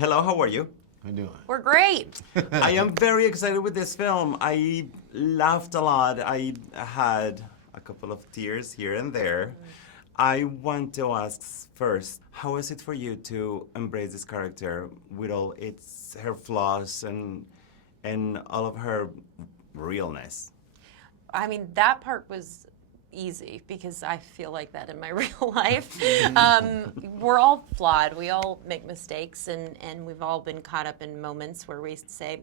Hello, how are you? How you doing? We're great. I am very excited with this film. I laughed a lot. I had a couple of tears here and there. I want to ask first, how is it for you to embrace this character with all her flaws and all of her realness? I mean, that part was easy because I feel like that in my real life. We're all flawed. We all make mistakes, and we've all been caught up in moments where we say,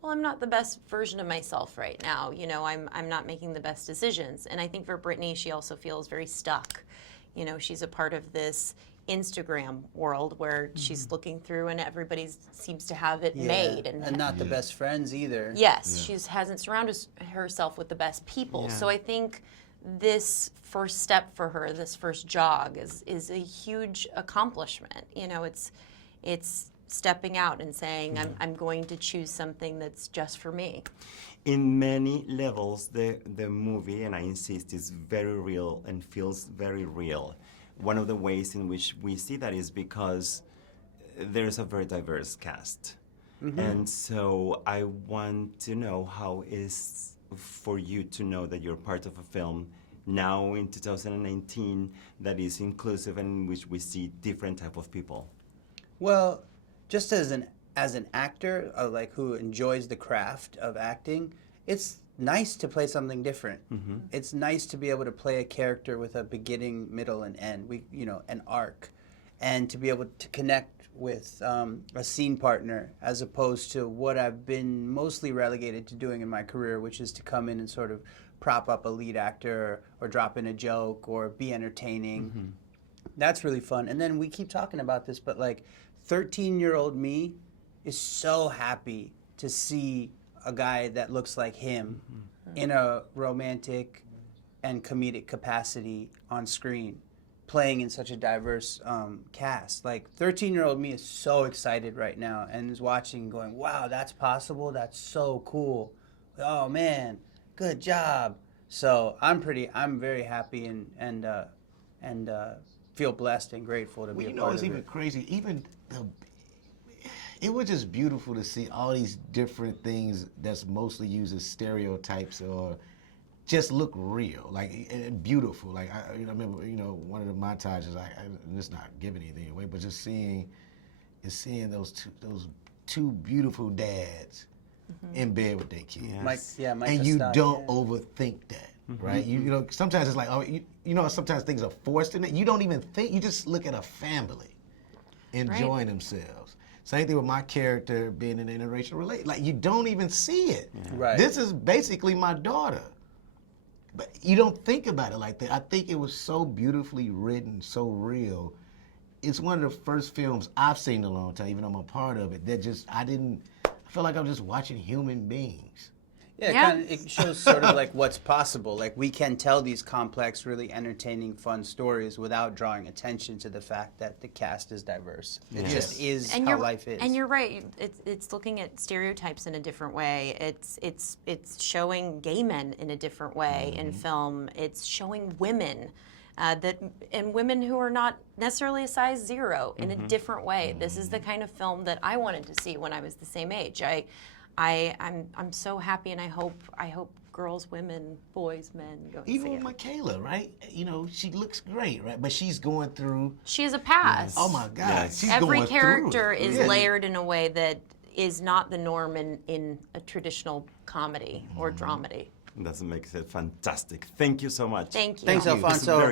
well, I'm not the best version of myself right now. You know, I'm not making the best decisions. And I think for Brittany, she also feels very stuck. You know, she's a part of this Instagram world where she's looking through and everybody seems to have it made. And not the best friends either. Yes, she hasn't surrounded herself with the best people. Yeah. So I think this first step for her, this first jog, is a huge accomplishment. You know, it's stepping out and saying, I'm going to choose something that's just for me. In many levels, the movie, and I insist, is very real and feels very real. One of the ways in which we see that is because there's a very diverse cast. And so I want to know how is for you to know that you're part of a film now in 2019 that is inclusive and in which we see different type of people. Well, just as an actor, like who enjoys the craft of acting, it's nice to play something different. It's nice to be able to play a character with a beginning, middle, and end. An arc, and to be able to connect with a scene partner, as opposed to what I've been mostly relegated to doing in my career, which is to come in and sort of prop up a lead actor or drop in a joke or be entertaining. That's really fun. And then we keep talking about this, but like 13-year-old me is so happy to see a guy that looks like him in a romantic and comedic capacity on screen, playing in such a diverse cast. Like 13-year-old me is so excited right now and is watching and going, wow, that's possible, that's so cool. Oh man, good job. So I'm very happy and feel blessed and grateful to be a part of it. You know, it's even crazy. It was just beautiful to see all these different things that's mostly used as stereotypes or just look real, like and beautiful. Like I remember, one of the montages. And it's not giving anything away, but just seeing those two beautiful dads in bed with their kids. Yes. Mike And you Costello, don't overthink that, right? Sometimes it's like, sometimes things are forced in it. You don't even think. You just look at a family enjoying themselves. Same thing with my character being in an interracial relationship. Like, you don't even see it. Right. This is basically my daughter. But you don't think about it like that. I think it was so beautifully written, so real. It's one of the first films I've seen in a long time, even though I'm a part of it, that I felt like I was just watching human beings. Yeah, it shows sort of like what's possible. Like we can tell these complex, really entertaining, fun stories without drawing attention to the fact that the cast is diverse. It just is how life is. And you're right. It's looking at stereotypes in a different way. It's showing gay men in a different way in film. It's showing women and women who are not necessarily a size 0 in a different way. This is the kind of film that I wanted to see when I was the same age. I'm so happy, and I hope girls, women, boys, men go and see Even it. with Michaela, right? She looks great, right? But she's going through. She has a past. Oh my God, Yes. she's Every going character through it. is layered in a way that is not the norm in a traditional comedy or dramedy. That makes it fantastic. Thank you so much. Thank you. Thanks, It's Alfonso. very